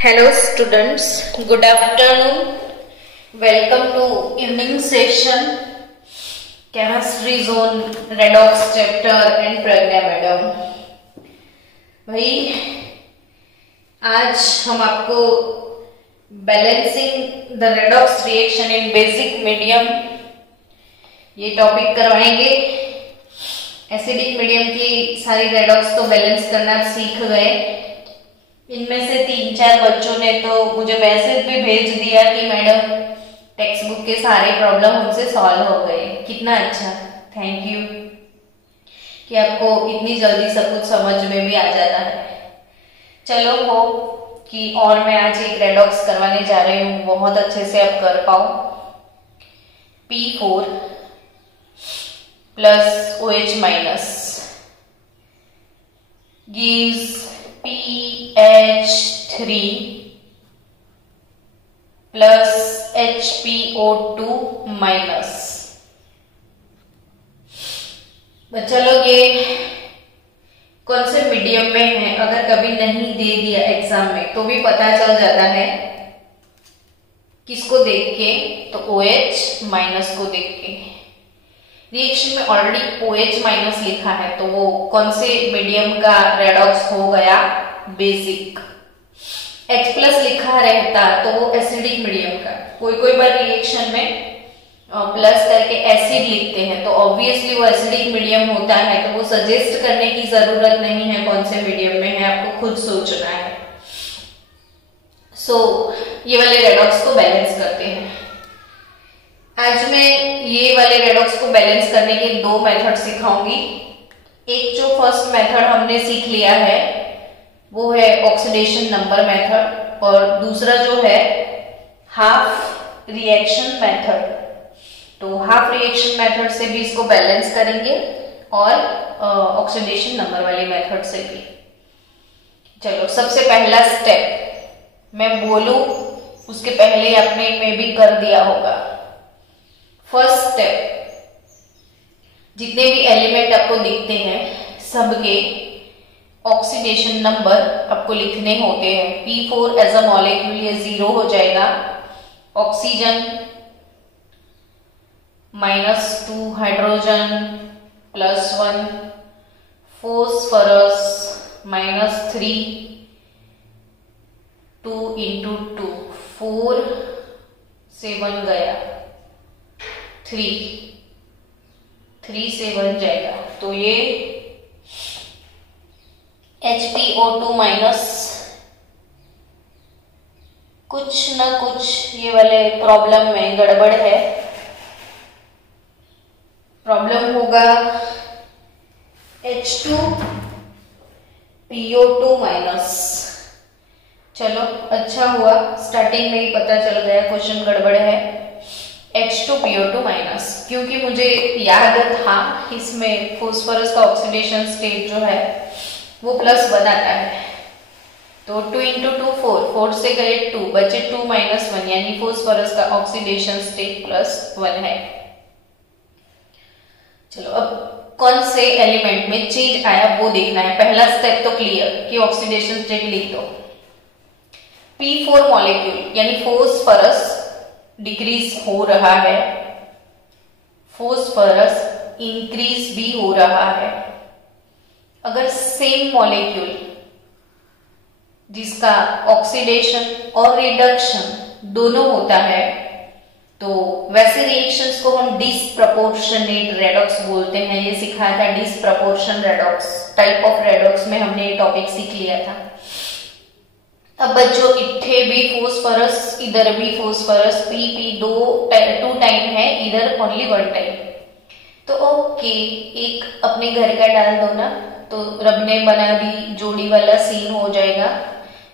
Hello students, good afternoon. Welcome to evening session, chemistry zone, redox chapter and Pragya madam. भाई आज हम आपको balancing the redox reaction in basic medium ये topic करवाएंगे। Acidic medium की सारी redox तो बैलेंस करना सीख गए। इनमें से 3-4 बच्चों ने तो मुझे मैसेज भी भेज दिया कि मैडम टेक्स्ट बुक के सारे प्रॉब्लम हमसे सॉल्व हो गए। कितना अच्छा, थैंक यू कि आपको इतनी जल्दी सब कुछ समझ में भी आ जाता है। चलो हो कि और मैं आज एक रेडॉक्स करवाने जा रही हूँ, बहुत अच्छे से आप कर पाओ। P4 plus OH minus gives PH3 plus HPO2 minus। बच्चा लोग ये कौन से मीडियम में है, अगर कभी नहीं दे दिया एग्जाम में तो भी पता चल जाता है। किसको देख के? तो OH माइनस को देख के। रिएक्शन में ऑलरेडी OH माइनस लिखा है तो वो कौन से मीडियम का रेडॉक्स हो गया? बेसिक। H प्लस लिखा रहता तो वो एसिडिक मीडियम का। कोई बार रिएक्शन में प्लस करके एसिड लिखते हैं तो ऑब्वियसली वो एसिडिक मीडियम होता है, तो वो सजेस्ट करने की जरूरत नहीं है कौन से मीडियम में है, आपको खुद सोचना है। ये वाले रेडॉक्स को बैलेंस करते हैं। आज मैं ये वाले रेडॉक्स को बैलेंस करने के 2 मेथड सिखाऊंगी। एक जो फर्स्ट मेथड हमने सीख लिया है वो है ऑक्सीडेशन नंबर मेथड, और दूसरा जो है हाफ रिएक्शन मेथड। तो हाफ रिएक्शन मेथड से भी इसको बैलेंस करेंगे और ऑक्सीडेशन नंबर वाले मेथड से भी। चलो, सबसे पहला स्टेप मैं बोलूं उसके पहले आपने में भी कर दिया होगा। फर्स्ट स्टेप, जितने भी एलिमेंट आपको दिखते हैं सबके ऑक्सीडेशन नंबर आपको लिखने होते हैं। P4 एज अ मॉलिक्यूल ये 0 हो जाएगा। ऑक्सीजन -2 हाइड्रोजन +1, फॉस्फोरस -3, 2 × 2 4 से 1 गया, 3 से 1 जाएगा। तो ये HPO2 माइनस कुछ ना कुछ ये वाले प्रॉब्लम में गड़बड़ है। प्रॉब्लम होगा H2PO2 माइनस। चलो अच्छा हुआ, स्टार्टिंग में ही पता चल गया क्वेश्चन गड़बड़ है। H2PO2 माइनस, क्योंकि मुझे याद था इसमें फॉस्फोरस का ऑक्सीडेशन स्टेट जो है वो प्लस बनाता है। तो 2 × 2 4 से गए 2 बचे 2 - 1, यानी फॉस्फोरस का ऑक्सीडेशन स्टेट +1 है। चलो, अब कौन से एलिमेंट में चेंज आया वो देखना है। पहला स्टेप तो क्लियर कि ऑक्सीडेशन स्टेट लिख दो। P4 मॉलिक्यूल यानी फॉस्फोरस डिक्रीज हो रहा है, फॉस्फोरस इंक्रीज भी हो रहा है। अगर सेम मॉलिक्यूल जिसका ऑक्सीडेशन और रिडक्शन दोनों होता है तो वैसे रिएक्शंस को हम डिसप्रपोर्शनेट रेडॉक्स बोलते हैं। ये सिखाया था disproportion redox, type of redox में हमने ये टॉपिक सीख लिया था। अब बच्चों, इत्थे भी फॉस्फोरस, इधर भी फॉस्फोरस, P 2 टाइम है, इधर ओनली 1 टाइम। तो ओके, एक अपने घर का डाल दो ना, तो रब ने बना दी जोड़ी वाला सीन हो जाएगा,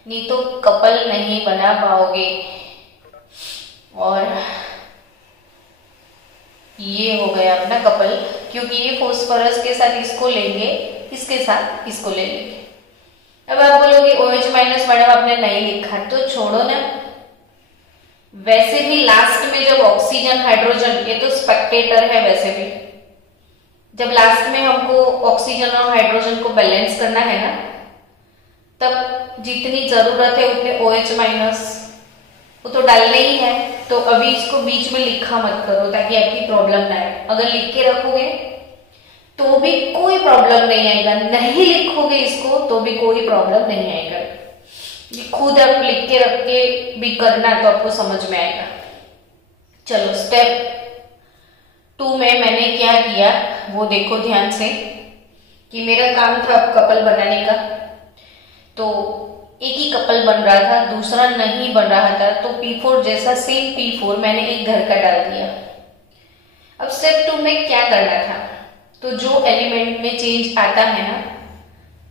नहीं तो कपल नहीं बना पाओगे। और ये हो गया अपना कपल, क्योंकि ये फॉस्फोरस के साथ इसको लेंगे, इसके साथ इसको ले लेंगे। अब आप बोलोगे OH माइनस मैडम आपने नहीं लिखा, तो छोड़ो ना। वैसे भी लास्ट में जब ऑक्सीजन हाइड्रोजन, ये तो स्पेक्टेटर है वैसे भी, जब लास्ट में हमको ऑक्सीजन और हाइड्रोजन को बैलेंस करना है ना, तब जितनी जरूरत है उतने OH माइनस वो तो डालने ही है। तो अभी इसको बीच में लिखा मत करो ताकि आपकी प्रॉब्लम ना आए। अगर लिख के रखोगे तो भी कोई प्रॉब्लम नहीं आएगा, नहीं लिखोगे इसको तो भी कोई प्रॉब्लम नहीं आएगा। ये खुद आप लिख के रख के भी करना तो आपको समझ में आएगा। चलो स्टेप 2 में मैंने क्या किया वो देखो ध्यान से, कि मेरा काम था अब कपल बनाने का। तो एक ही कपल बन रहा था, दूसरा नहीं बन रहा था, तो P4 जैसा सेम P4 मैंने एक घर का डाल दिया। अब स्टेप 2 में क्या करना था, तो जो एलिमेंट में चेंज आता है ना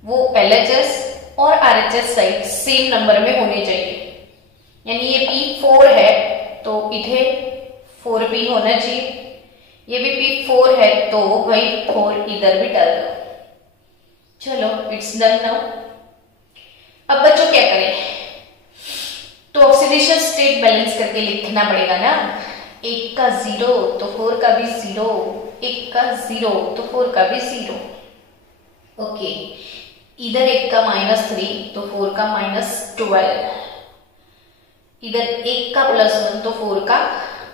वो LHS और RHS साइड सेम नंबर में होने चाहिए। यानी ये P4 है तो इथे 4P होना चाहिए, ये भी P4 है तो वही 4 इधर भी डाल दो। चलो इट्स डन नाउ। अब बच्चों क्या करें, तो ऑक्सीडेशन स्टेट बैलेंस करके लिखना पड़ेगा ना। 1 का 0 तो 4 का भी 0, 1 का 0 तो 4 का भी 0। ओके, इधर 1 का -3 तो 4 का -12, इधर 1 का +1 तो 4 का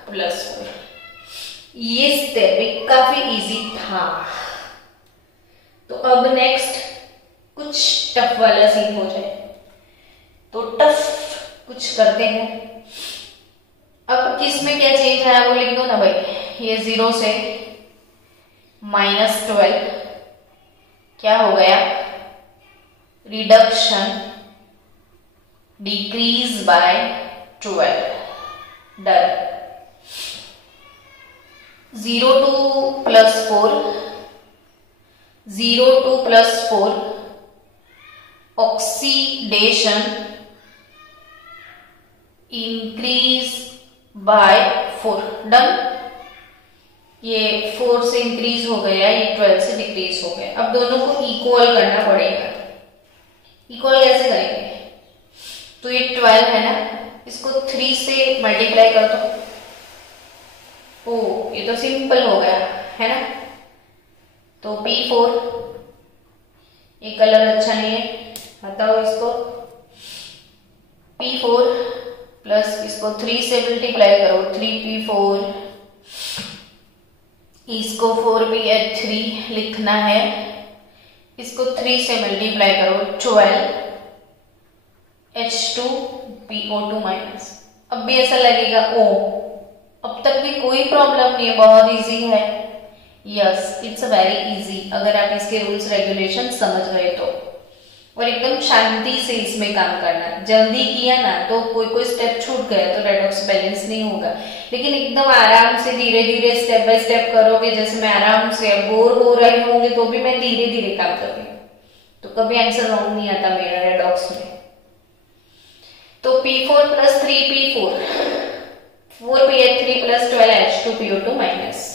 +4। ये स्टेप काफी इजी था। तो अब नेक्स्ट कुछ टफ वाला सीन हो जाए, तो टफ कुछ करते हैं। अब किसमें क्या चेंज आया वो लिख दो ना भाई। ये 0 से -12 क्या हो गया, reduction, decrease by 12, done. 0 to +4, 0 to +4 oxidation increase by 4, done. ये 4 से इंक्रीज हो गया, ये 12 से डिक्रीज हो गया। अब दोनों को इक्वल करना पड़ेगा। इक्वल कैसे करेंगे, तो ये 12 है ना, इसको 3 से मल्टीप्लाई कर दो। ओ ये तो सिंपल हो गया है ना। तो P4, ये कलर अच्छा नहीं है, बताओ इसको। P4 प्लस इसको 3 से मल्टीप्लाई करो, 3P4, इसको 4P3 लिखना है, इसको 3 से मल्टीप्लाई करो, 12 H2PO2 माइनस। अब भी ऐसा लगेगा O, अब तक भी कोई प्रॉब्लम नहीं है, बहुत इजी है। यस इट्स वेरी इजी अगर आप इसके रूल्स रेगुलेशन समझ गए तो। और एकदम शांति से इसमें काम करना। जल्दी किया ना तो कोई स्टेप छूट गया तो रेडॉक्स बैलेंस नहीं होगा। लेकिन एकदम आराम से धीरे धीरे स्टेप बाय स्टेप करोगे, जैसे मैं आराम से, बोर हो रहे होंगे तो भी मैं धीरे धीरे काम कर रही हूँ, तो कभी आंसर रॉन्ग नहीं आता मेरा रेडॉक्स में। तो P4 plus 3P4, 4P3 plus 12H2PO2 minus.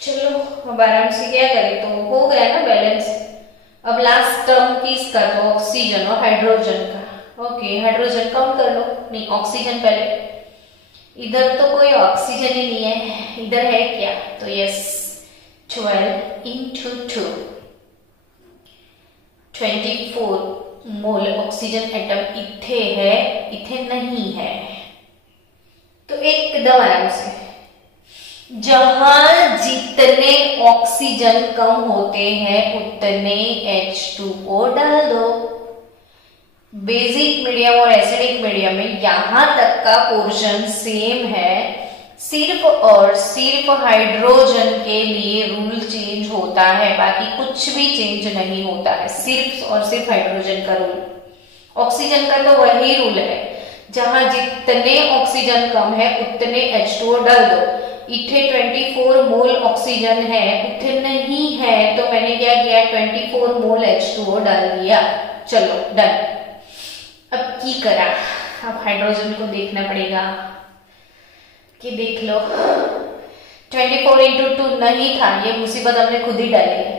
चलो अब आराम से क्या करें, तो हो गया ना बैलेंस। अब लास्ट टर्म किसका, तो ऑक्सीजन और हाइड्रोजन का। ओके हाइड्रोजन काउंट कर लो, नहीं ऑक्सीजन पहले। इधर तो कोई ऑक्सीजन ही नहीं है, इधर है क्या, तो यस 12 into 2, 24 मोल ऑक्सीजन एटम इथे है, इथे नहीं है। तो एकदम आराम से, जहां जितने ऑक्सीजन कम होते हैं उतने H2O डाल दो। बेसिक मीडियम और एसिडिक मीडियम में यहां तक का पोर्शन सेम है, सिर्फ और सिर्फ हाइड्रोजन के लिए रूल चेंज होता है, बाकी कुछ भी चेंज नहीं होता है, सिर्फ और सिर्फ हाइड्रोजन का रूल। ऑक्सीजन का तो वही रूल है, जहां जितने ऑक्सीजन कम है उतने H2O डाल दो। इथे 24 मोल ऑक्सीजन है, उथे नहीं है, तो मैंने क्या किया 24 मोल H2O डाल दिया। चलो डन। अब की करा, अब हाइड्रोजन को देखना पड़ेगा कि देख लो 24 into 2 नहीं था, ये मुसीबत हमने खुद ही डाली है।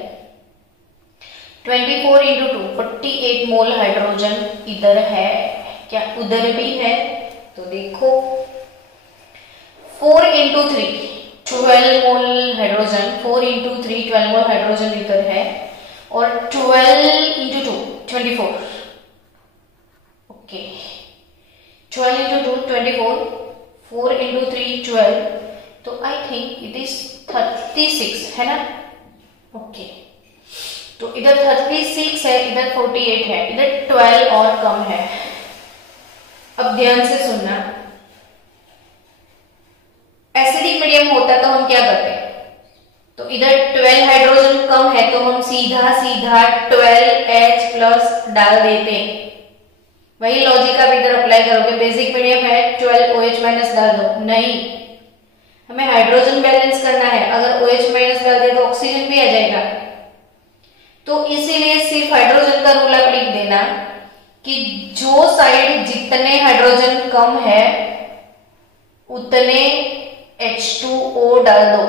24 into 2 48 मोल हाइड्रोजन इधर है, क्या उधर भी है, तो देखो 4 into 3 12 मोल हाइड्रोजन, 4 into 3 12 मोल हाइड्रोजन इधर है, और 12 into 2 24 ओके 12 into 2 24, 4 into 3 12, तो आई थिंक इट इज 36 है ना। ओके तो इधर 36 है, इधर 48 है, इधर 12 और कम है। अब ध्यान से सुनना, एसिडिक मीडियम होता तो हम क्या करते हैं, तो इधर 12 हाइड्रोजन कम है तो हम सीधा सीधा 12H प्लस डाल देते हैं। वही लॉजिक आप इधर अप्लाई करोगे, बेसिक मीडियम है 12OH माइनस डाल दो, नहीं, हमें हाइड्रोजन बैलेंस करना है। अगर OH माइनस डाल दिया तो ऑक्सीजन भी आ जाएगा, तो इसीलिए सिर्फ हाइड्रोजन का रूल आप लिख देना कि जो साइड जितने हाइड्रोजन कम है उतने H2O डाल दो।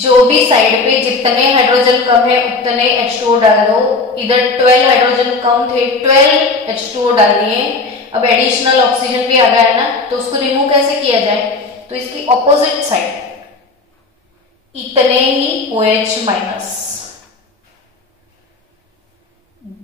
जो भी साइड पे जितने हाइड्रोजन कम है उतने H2O डाल दो। इधर 12 हाइड्रोजन कम थे, 12 H2O डाल दिए। अब एडिशनल ऑक्सीजन भी आ गया है ना, तो उसको रिमूव कैसे किया जाए, तो इसकी ऑपोजिट साइड इतने ही OH माइनस,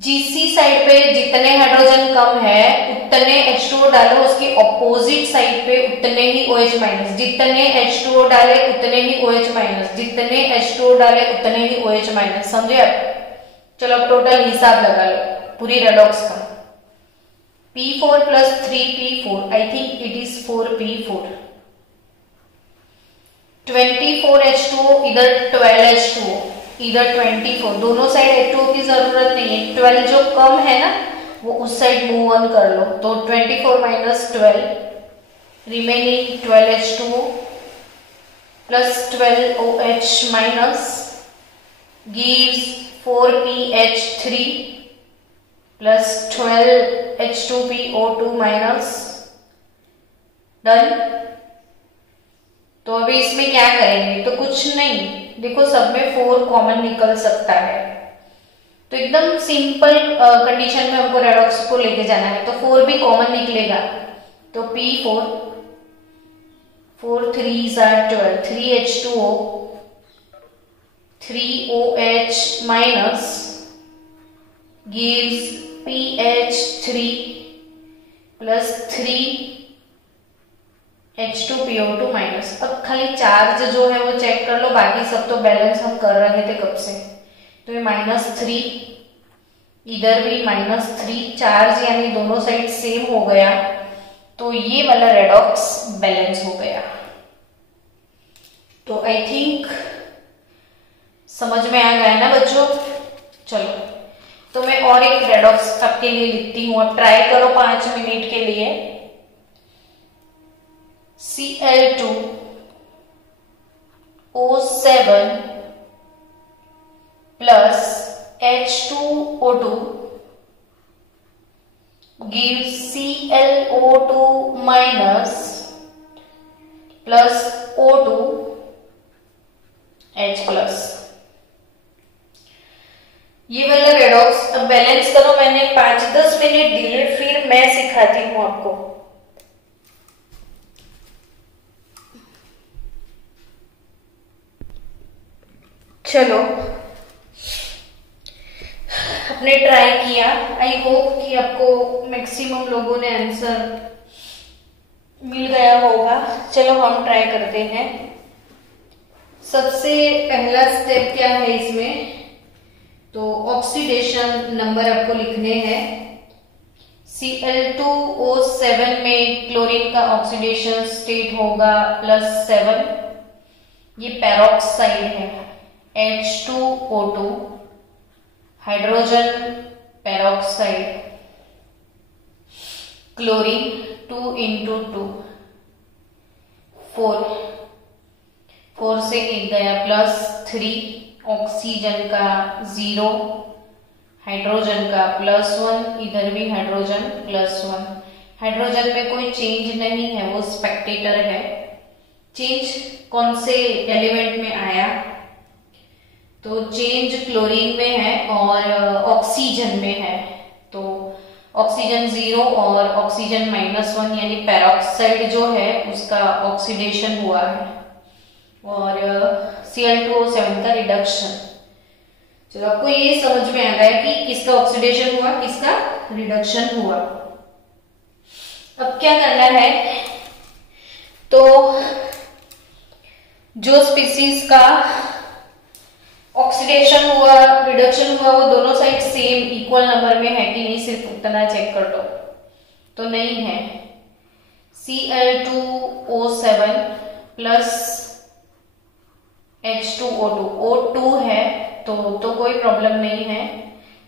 जीसी साइड पे जितने हाइड्रोजन कम है उतने H2O डालो, उसकी ऑपोजिट साइड पे उतने ही OH माइनस, जितने H2O डाले उतने ही OH माइनस, जितने H2O डाले उतने ही OH माइनस। समझे आप? चलो अब टोटल हिसाब लगा लो पूरी रेडॉक्स का। P4 plus 3P4, I think it is 4P4, 24H2O, इधर 12H2O, इधर 24, दोनों साइड H2O की जरूरत नहीं है, 12 जो कम है ना वो उस साइड मूव ऑन कर लो, तो 24 minus 12 remaining 12H2O plus 12OH minus gives 4PH3 plus 12H2PO2 minus. Done. तो अभी इसमें क्या करेंगे, तो कुछ नहीं, देखो सब में 4 कॉमन निकल सकता है, तो एकदम सिंपल कंडीशन में हमको रेडॉक्स को लेके जाना है, तो 4 भी कॉमन निकलेगा, तो P4, 4 3s are 12, 3H2O, 3OH minus gives PH3 plus 3H2PO2 minus. अब खाली चार्ज जो है वो चेक कर लो, बाकी सब तो बैलेंस हम कर रहे थे कब से, तो ये -3, इधर भी -3, चार्ज यानी दोनों साइड सेम हो गया, तो ये वाला रेडॉक्स बैलेंस हो गया। तो आई थिंक समझ में आ गया ना बच्चों। चलो तो मैं और एक रेडॉक्स आपके लिए लिखती हूँ, अब ट्राई करो 5 मिनट के लिए। Cl2O7 plus H2O2 gives ClO2 minus plus O2 H plus। ये वाला रेडॉक्स अब बैलेंस करो, मैंने 5-10 मिनट दिए, फिर मैं सिखाती हूँ आपको। चलो आपने ट्राई किया, आई होप कि आपको मैक्सिमम लोगों ने आंसर मिल गया होगा। चलो हम ट्राई करते हैं। सबसे पहला स्टेप क्या है इसमें, तो ऑक्सीडेशन नंबर आपको लिखने हैं। Cl2O7 में क्लोरीन का ऑक्सीडेशन स्टेट होगा +7, ये पेरोक्साइड है। H2O2 हाइड्रोजन पेरोक्साइड, क्लोरीन 2 × 2 4 से 1 गया +3, ऑक्सीजन का 0, हाइड्रोजन का +1, इधर भी हाइड्रोजन +1। हाइड्रोजन में कोई चेंज नहीं है, वो स्पेक्टेटर है। चेंज कौन से एलिमेंट में आया, तो चेंज क्लोरीन में है और ऑक्सीजन में है, तो ऑक्सीजन 0 और ऑक्सीजन -1 यानी पेरोक्साइड जो है उसका ऑक्सीडेशन हुआ है, और Cl2O7 का रिडक्शन। चलो आपको ये समझ में आ रहा है कि किसका ऑक्सीडेशन हुआ, किसका रिडक्शन हुआ। अब क्या करना है, तो जो स्पीसीज का ऑक्सीडेशन हुआ, रिडक्शन हुआ, वो दोनों साइड सेम इक्वल नंबर में है कि नहीं, सिर्फ उतना चेक कर लो। तो नहीं है, Cl2O7 प्लस H2O2, O2 है तो कोई प्रॉब्लम नहीं है,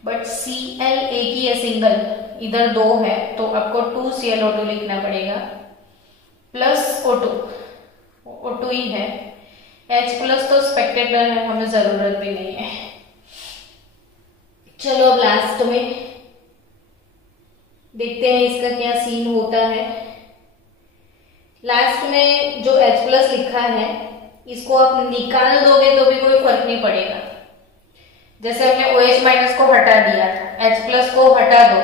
बट Cl एक ही है सिंगल, इधर दो है तो आपको 2ClO2 लिखना पड़ेगा, प्लस O2 ही है। H प्लस तो स्पेक्टेटर है, हमें जरूरत भी नहीं है। चलो अब लास्ट में देखते हैं इसका क्या सीन होता है। लास्ट में जो H प्लस लिखा है इसको आप निकाल दोगे तो भी कोई फर्क नहीं पड़ेगा। जैसे हमने OH माइनस को हटा दिया, H प्लस को हटा दो,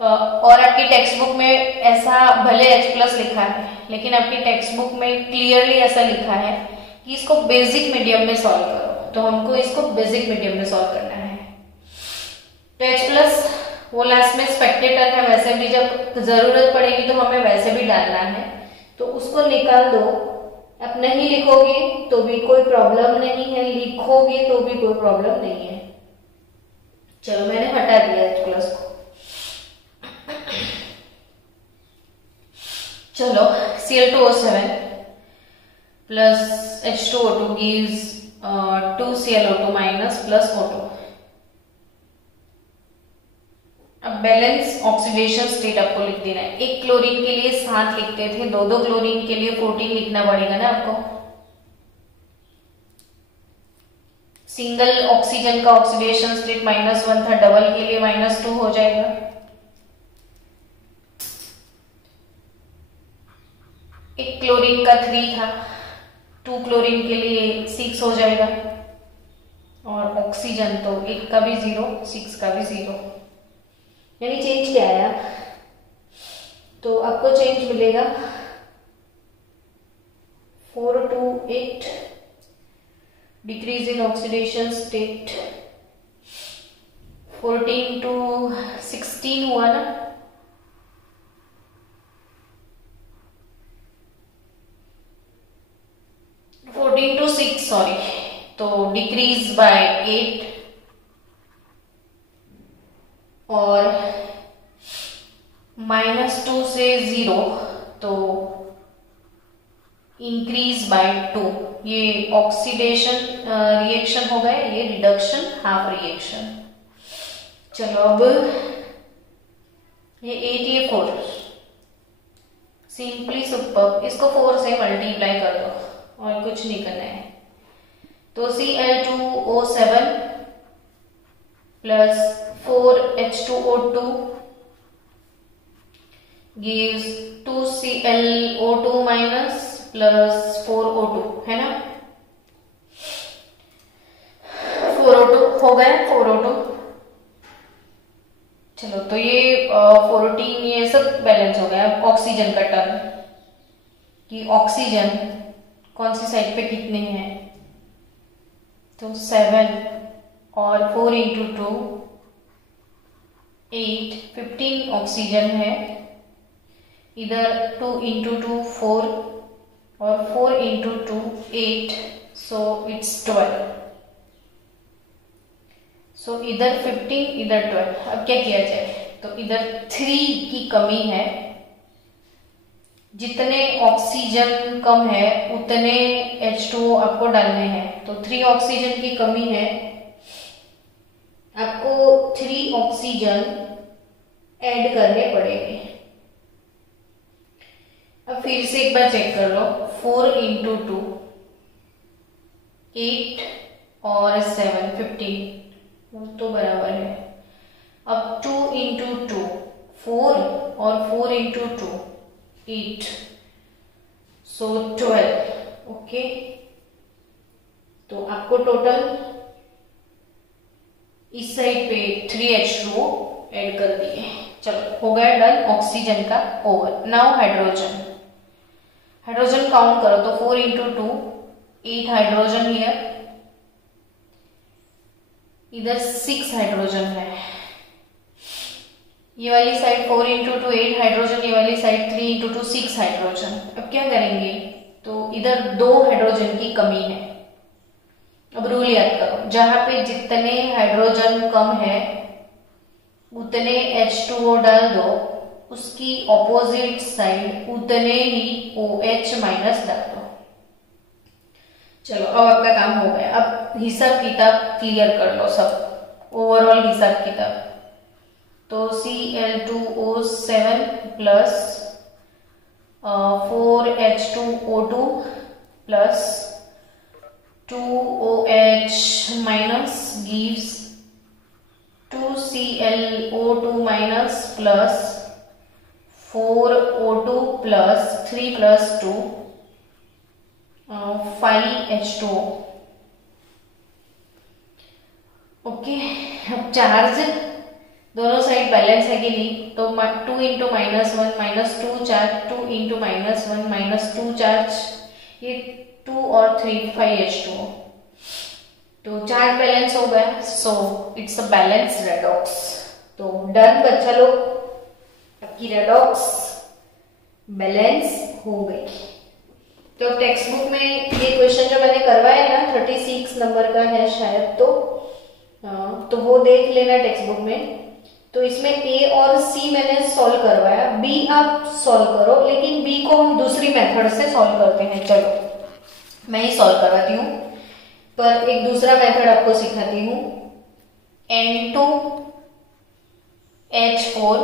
और आपकी टेक्स्ट बुक में ऐसा भले H प्लस लिखा है, लेकिन आपकी टेक्स्ट बुक में क्लियरली ऐसा लिखा है कि इसको बेसिक मीडियम में सॉल्व करो, तो हमको इसको बेसिक मीडियम में सॉल्व करना है। तो H प्लस वो लास्ट में स्पेक्टेटर है, वैसे भी जब जरूरत पड़ेगी तो हमें वैसे भी डालना है, तो उसको निकाल दो। आप नहीं लिखोगे तो भी कोई प्रॉब्लम नहीं है, लिखोगे तो भी कोई प्रॉब्लम नहीं है। चलो मैंने हटा दिया H प्लस को। चलो Cl2O7 plus H2O2 gives 2ClO2 minus plus O2। अब बैलेंस ऑक्सीडेशन स्टेट आपको लिख देना है। एक क्लोरीन के लिए 7 लिखते थे, दो क्लोरीन के लिए 14 लिखना पड़ेगा ना आपको। सिंगल ऑक्सीजन का ऑक्सीडेशन स्टेट -1 था, डबल के लिए -2 हो जाएगा। एक क्लोरीन का 3 था, 2 क्लोरीन के लिए 6 हो जाएगा, और ऑक्सीजन तो एक का भी 0, 6 का भी 0, यानी चेंज क्या आया, तो आपको चेंज मिलेगा 4 to 8, decrease in oxidation state 14 to 16 हुआ ना, to 6 सॉरी, तो डिक्रीज बाय 8, और -2 से 0 तो इंक्रीज बाय 2। ये ऑक्सीडेशन रिएक्शन हो गया, ये रिडक्शन हाफ रिएक्शन। चलो अब ये 8, ये 4, सिंपली सुपर, इसको 4 से मल्टीप्लाई कर दो और कुछ नहीं करना है। तो Cl2O7 plus 4H2O2 gives 2ClO2 minus plus 4O2, है ना। 4O2 हो गया, 4O2। चलो तो ये 14, ये सब बैलेंस हो गया। ऑक्सीजन का टर्म कि ऑक्सीजन कौन सी साइड पे कितने हैं, तो 7 और 4 into 2 8, 15 ऑक्सीजन है। इधर 2 into 2 4 और 4 into 2 8, so it's 12। so इधर 15, इधर 12। अब क्या किया जाए, तो इधर 3 की कमी है, जितने ऑक्सीजन कम है उतने H2O आपको डालने हैं। तो 3 ऑक्सीजन की कमी है, आपको 3 ऑक्सीजन ऐड करने पड़ेंगे। अब फिर से एक बार चेक कर लो, 4 into 2 8 और 7 15 तो बराबर है। अब 2 into 2 4 और 4 into 2 8, so 12। ओके, तो आपको टोटल इस साइड पे 3H2O ऐड कर दिए। चलो हो गया डन, ऑक्सीजन का over. Now hydrogen, hydrogen count करो तो 4 into 2 8 हाइड्रोजन हियर, इधर 6 हाइड्रोजन है, ये वाली साइड 4 इंटू 2 8 हाइड्रोजन, ये वाली साइड 3 इंटू 2 6 हाइड्रोजन। अब क्या करेंगे, तो इधर 2 हाइड्रोजन की कमी है। अब रूल याद करो, जहां पे जितने हाइड्रोजन कम है उतने H2O डाल दो, उसकी ऑपोजिट साइड उतने ही OH माइनस डाल दो। चलो अब आपका काम हो गया। अब हिसाब किताब क्लियर कर लो सब, ओवरऑल हिसाब किताब। तो Cl2O7 plus 4H2O2 plus 2OH minus gives 2ClO2 minus plus 4O2 plus 3 plus 2 5H2O। Okay, अब चार्ज दोनों साइड बैलेंस है कि नहीं, तो 2 इंटू -1 -2 चार्ज, 2 इंटू -1 -2 चार्ज, ये 2 और 3 5H2O। तो चार्ज बैलेंस हो गया, so it's a balance redox. तो डन बच्चा लोग, आपकी रेडॉक्स बैलेंस हो गई। तो टेक्स्ट बुक में ये क्वेश्चन जो मैंने करवाया ना 36 नंबर का है शायद, तो वो देख लेना टेक्स्ट बुक में। तो इसमें ए और सी मैंने सॉल्व करवाया, बी आप सॉल्व करो, लेकिन बी को हम दूसरी मेथड से सॉल्व करते हैं। चलो मैं ही सॉल्व करवाती हूँ, पर एक दूसरा मेथड आपको सिखाती हूँ। N2H4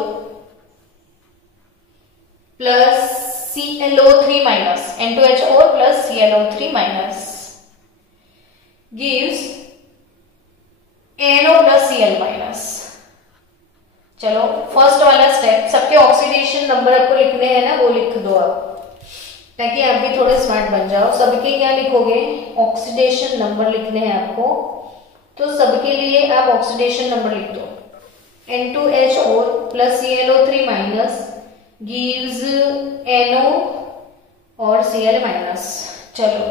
plus ClO3 minus, N2H4 plus ClO3 minus gives NO plus Cl minus. चलो फर्स्ट वाला स्टेप, सबके ऑक्सीडेशन नंबर आपको लिखने हैं ना, वो लिख दो आप, ताकि आप भी थोड़े स्मार्ट बन जाओ। सबके क्या लिखोगे, ऑक्सीडेशन नंबर लिखने हैं आपको, तो सबके लिए आप ऑक्सीडेशन नंबर लिख दो। N2H4 plus ClO3 minus gives NO और Cl माइनस। चलो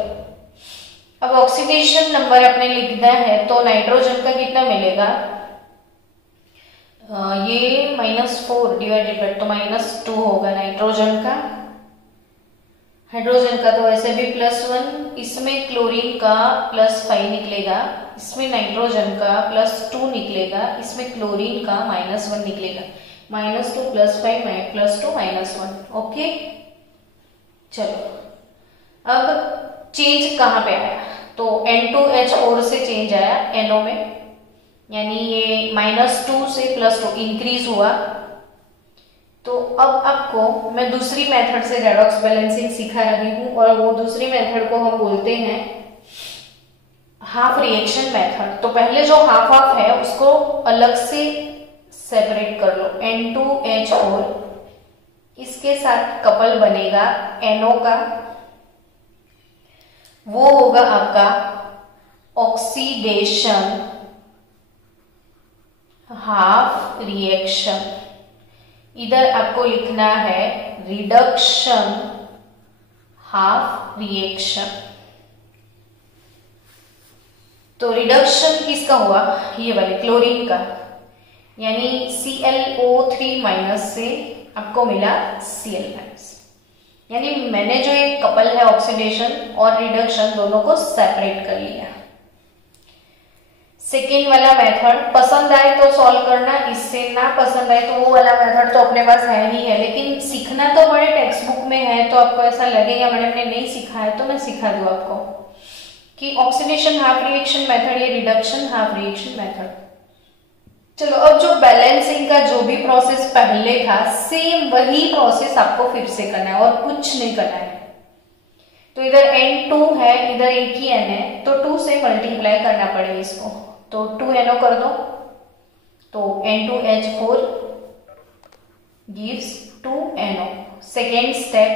अब ऑक्सीडेशन नंबर आपने लिखना है, तो नाइट्रोजन का कितना मिलेगा, ये -4 डिवाइडेड बाय, तो -2 होगा नाइट्रोजन का। हाइड्रोजन का तो वैसे भी +1, इसमें क्लोरीन का +5 निकलेगा, इसमें नाइट्रोजन का +2 निकलेगा, इसमें क्लोरीन का -1 निकलेगा। -2 +5 +2 -1। ओके, चलो अब चेंज कहां पे आया, तो N2H4 से चेंज आया NO में, यानी ये -2 से +2 इंक्रीज हुआ। तो अब आपको मैं दूसरी मेथड से रेडॉक्स बैलेंसिंग सिखा रही हूं, और वो दूसरी मेथड को हम बोलते हैं हाफ रिएक्शन मेथड। तो पहले जो हाफ हाफ है उसको अलग से सेपरेट कर लो। N2H4 इसके साथ कपल बनेगा NO का, वो होगा आपका ऑक्सीडेशन हाफ रिएक्शन। इधर आपको लिखना है रिडक्शन हाफ रिएक्शन। तो रिडक्शन किसका हुआ, ये वाले क्लोरीन का, यानी ClO3 माइनस से आपको मिला Cl माइनस। यानी मैंने जो एक कपल है ऑक्सीडेशन और रिडक्शन दोनों को सेपरेट कर लिया। सेकेंड वाला मेथड पसंद आए तो सॉल्व करना, इससे ना पसंद आए तो वो वाला मेथड तो अपने पास है ही है, लेकिन सीखना तो बड़े टेक्स्ट बुक में है, तो आपको ऐसा लगेगा मैडम ने नहीं सीखा है, तो मैं सिखा दूं आपको कि ऑक्सीडेशन हाफ रिएक्शन मेथड, ये रिडक्शन हाफ रिएक्शन मेथड। चलो अब जो बैलेंसिंग का जो भी प्रोसेस पहले था, सेम वही प्रोसेस आपको फिर से करना है और कुछ नहीं करना है। तो इधर N2 है, इधर एक ही N है, तो 2 से मल्टीप्लाई करना पड़ेगा इसको, तो 2NO कर दो, तो N2H4 gives 2NO। Second step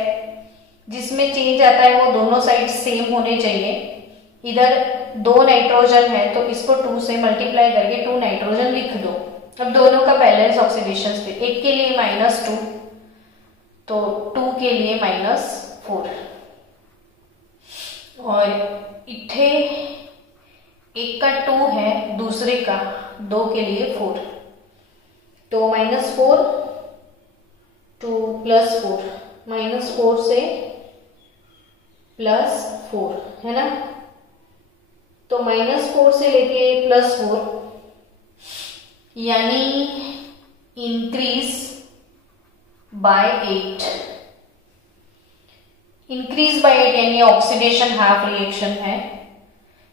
जिसमें चेंज आता है वो दोनों साइड सेम होने चाहिए। इधर 2 नाइट्रोजन है, तो इसको 2 से मल्टीप्लाई करके 2 नाइट्रोजन लिख दो। अब दोनों का बैलेंस ऑक्सीडेशन स्टेट, एक के लिए -2 तो 2 के लिए -4, और इथे एक का 2 है, दूसरे का 2 के लिए 4, तो -4 2 +4, -4 से +4 है ना। तो -4 से लेके +4 यानी इंक्रीज बाय 8। इंक्रीज बाय 8 यानी ऑक्सीडेशन हाफ रिएक्शन है।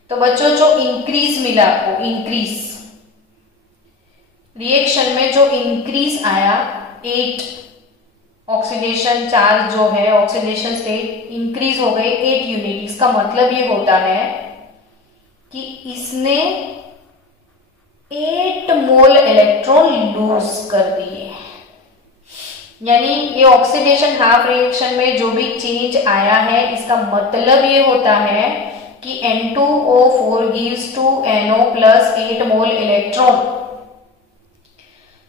तो बच्चों जो इंक्रीज मिला आपको, इंक्रीज रिएक्शन में जो इंक्रीज आया 8, ऑक्सीडेशन चार्ज जो है, ऑक्सीडेशन स्टेट इंक्रीज हो गए 8 यूनिट। इसका मतलब ये होता है कि इसने 8 मोल इलेक्ट्रॉन लूज कर दिए। यानी ये ऑक्सीडेशन हाफ रिएक्शन में जो भी चेंज आया है, इसका मतलब ये होता है कि N2O4 gives to NO plus 8 mole electron.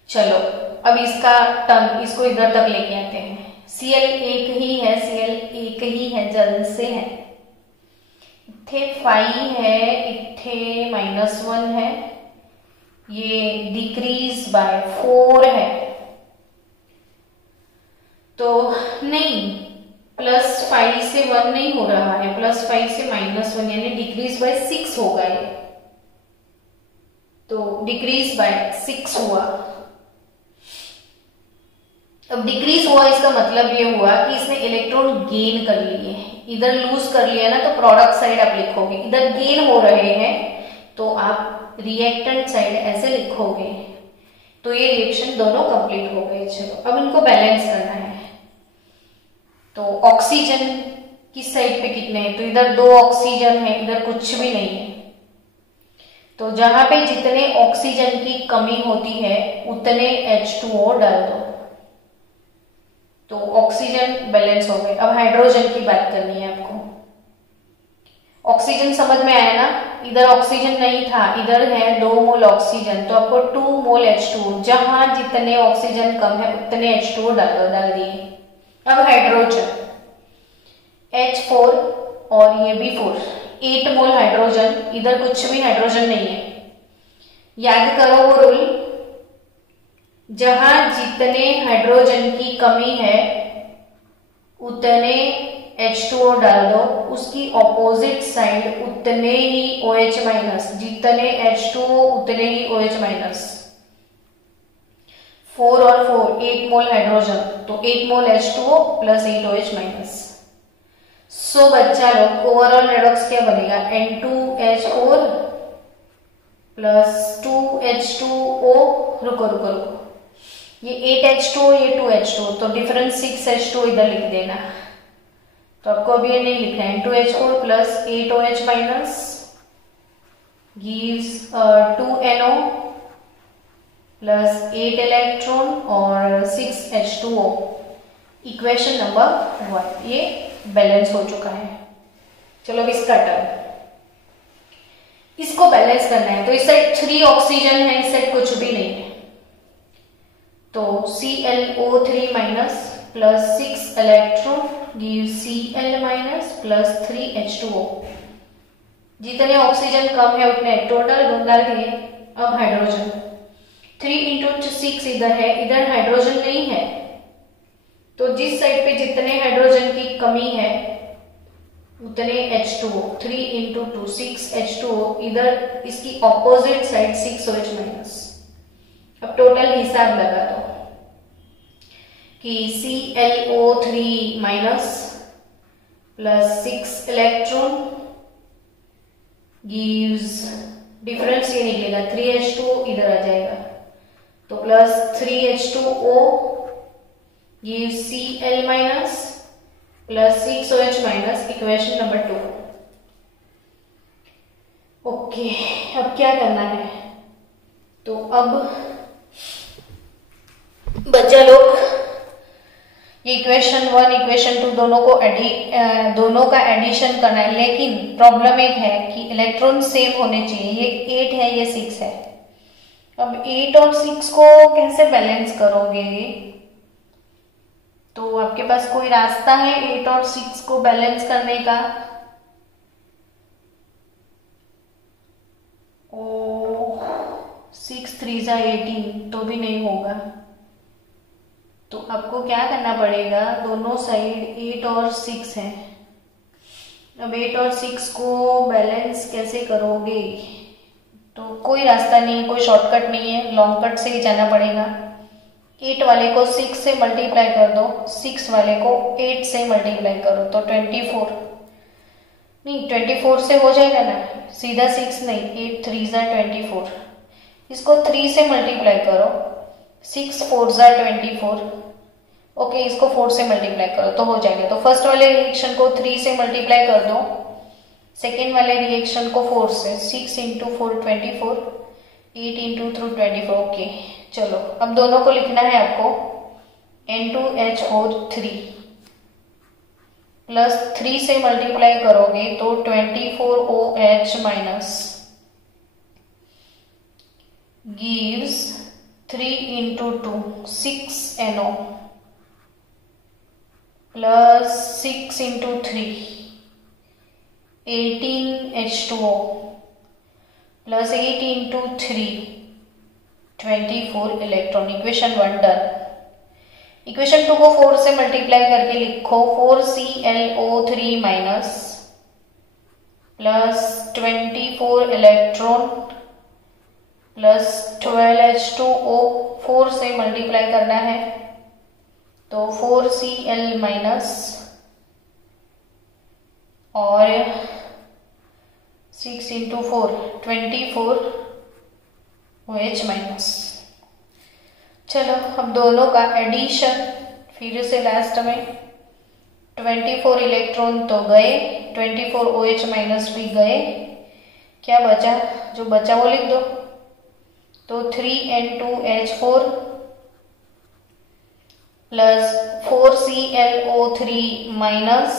चलो अब इसका टर्म, इसको इधर तक लेके आते हैं। Cl एक ही है, Cl एक ही है, जल्द से है। इथे 5 है, इथे -1 है, ये डिक्रीज बाय 4 है। तो नहीं, +5 से 1 नहीं हो रहा है, +5 से -1 यानी डिक्रीज बाय 6 होगा ये। तो डिक्रीज बाय 6 हुआ। अब डिक्रीज हुआ इसका मतलब ये हुआ कि इसने इलेक्ट्रॉन गेन कर लिए। इधर लूज कर लिया ना, तो प्रोडक्ट साइड आप लिखोगे, इधर गेन हो रहे हैं तो आप रिएक्टेंट साइड ऐसे लिखोगे। तो ये रिएक्शन दोनों कंप्लीट हो गए। चलो अब इनको बैलेंस करना है। तो ऑक्सीजन किस साइड पे कितने हैं, तो इधर 2 ऑक्सीजन है, इधर कुछ भी नहीं है। तो जहां पे जितने ऑक्सीजन की कमी होती है उतने H2O डाल दो। तो ऑक्सीजन बैलेंस हो गए। अब हाइड्रोजन की बात करनी है आपको। ऑक्सीजन समझ में आया ना, इधर ऑक्सीजन नहीं था, इधर है 2 मोल ऑक्सीजन, तो आपको 2 मोल H2O, जहां जितने ऑक्सीजन कम है उतने H2O डाल दिए। अब हाइड्रोजन H4 और ये भी 4, 8 मोल हाइड्रोजन, इधर कुछ भी हाइड्रोजन नहीं है। याद करो वो रूल, जहां जितने हाइड्रोजन की कमी है उतने H2O डाल दो, उसकी ऑपोजिट साइड उतने ही OH-, जितने H2O उतने ही OH-। 4 और 4, 8 मोल हाइड्रोजन, तो 8 मोल H2O प्लस 8 OH-। सो बच्चा लोग ओवरऑल रेडॉक्स क्या बनेगा, N2H4 प्लस 2H2O, रुको रुको रुको, ये 8H2O, ये 2H2O, तो डिफरेंस 6H2O इधर लिख देना। तो आपको अभी ये नहीं लिखना है। N2H4 plus 8OH- gives 2NO plus 8 electron और 6H2O। इक्वेशन नंबर 1 ये बैलेंस हो चुका है। चलो अब इसका टर्म, इसको बैलेंस करना है। तो इस साइड 3 ऑक्सीजन है, इस साइड कुछ भी नहीं है। तो ClO3- plus 6 electron gives Cl- plus 3H2O। जितने ऑक्सीजन कम है उतने टोटल डाल दिए। अब हाइड्रोजन 3 × 6 इधर है, इधर हाइड्रोजन नहीं है, तो जिस साइड पे जितने हाइड्रोजन की कमी है उतने H2O। 3 × 2 6H2O, इधर इसकी ऑपोजिट साइड 6OH-। अब टोटल हिसाब लगा दो कि ClO3- plus 6 electron gives, difference ये निकलेगा 3H2O इधर आ जाएगा, तो plus 3H2O gives Cl- plus 6OH-। Equation number 2। Okay, अब क्या करना है, तो अब बच्चा लोग ये इक्वेशन 1 इक्वेशन 2 दोनों का एडिशन करना है। लेकिन प्रॉब्लम एक है कि इलेक्ट्रॉन सेम होने चाहिए। ये 8 है, ये 6 है। अब 8 और 6 को कैसे बैलेंस करोगे, तो आपके पास कोई रास्ता है 8 और 6 को बैलेंस करने का? ओ 6 3 जा 18 तो भी नहीं होगा। तो आपको क्या करना पड़ेगा, दोनों साइड 8 और 6 है। अब 8 और 6 को बैलेंस कैसे करोगे? तो कोई रास्ता नहीं, कोई शॉर्टकट नहीं है, लॉन्ग कट से ही जाना पड़ेगा। 8 वाले को 6 से मल्टीप्लाई कर दो, 6 वाले को 8 से मल्टीप्लाई करो तो 24, नहीं 24 से हो जाएगा ना, सीधा 6 नहीं, 8 3 जा 24। इसको 3 से मल्टीप्लाई करो, 6 4 जा 24। ओके, इसको 4 से मल्टीप्लाई करो तो हो जाएगा। तो फर्स्ट वाले रिएक्शन को 3 से मल्टीप्लाई कर दो, सेकेंड वाले रिएक्शन को 4 से। 6 इंटू 4 24, 8 इंटू 24। ओके चलो, अब दोनों को लिखना है आपको। N2H4 प्लस 3 से मल्टीप्लाई करोगे तो 24OH minus gives 3 into 2 6NO plus 6 into 3 18H2O plus 8 into 3 24 electron. Equation 1 done. Equation 2 को 4 से मल्टीप्लाई करके लिखो, 4ClO3 minus plus 24 electron plus 12H2O। 4 से मल्टीप्लाई करना है तो 4Cl माइनस और 6 इंटू 4 24OH माइनस। चलो अब दोनों का एडिशन फिर से लास्ट में। 24 इलेक्ट्रॉन तो गए, 24OH माइनस भी गए, क्या बचा? जो बचा वो लिख दो। तो 3N2H4 प्लस 4ClO3 माइनस,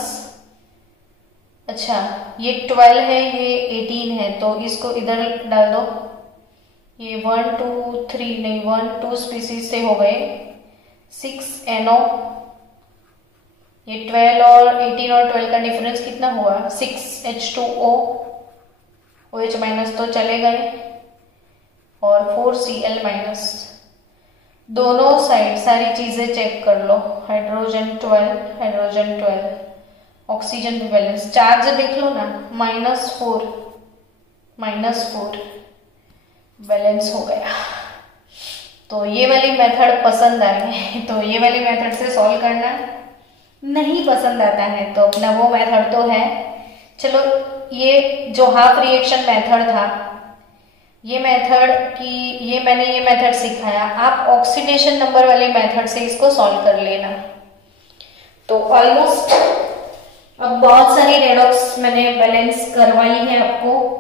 अच्छा ये 12 है, ये 18 है, तो इसको इधर डाल दो। ये 1 2 3 नहीं 1 2 स्पीसीज से हो गए 6NO। ये 12 और 18 और 12 का डिफरेंस कितना हुआ? 6H2O। OH माइनस तो चले गए और 4Cl माइनस। दोनों साइड सारी चीजें चेक कर लो। हाइड्रोजन 12, हाइड्रोजन 12, ऑक्सीजन भी बैलेंस। चार्ज देख लो ना, -4 -4 बैलेंस हो गया। तो ये वाली मेथड पसंद आई तो ये वाली मेथड से सॉल्व करना, नहीं पसंद आता है तो अपना वो मेथड तो है। चलो ये जो हाफ रिएक्शन मेथड था, ये मेथड की मैंने ये मेथड सिखाया, आप ऑक्सीडेशन नंबर वाले मेथड से इसको सॉल्व कर लेना। तो ऑलमोस्ट अब बहुत सारी रेडॉक्स मैंने बैलेंस करवाई है आपको।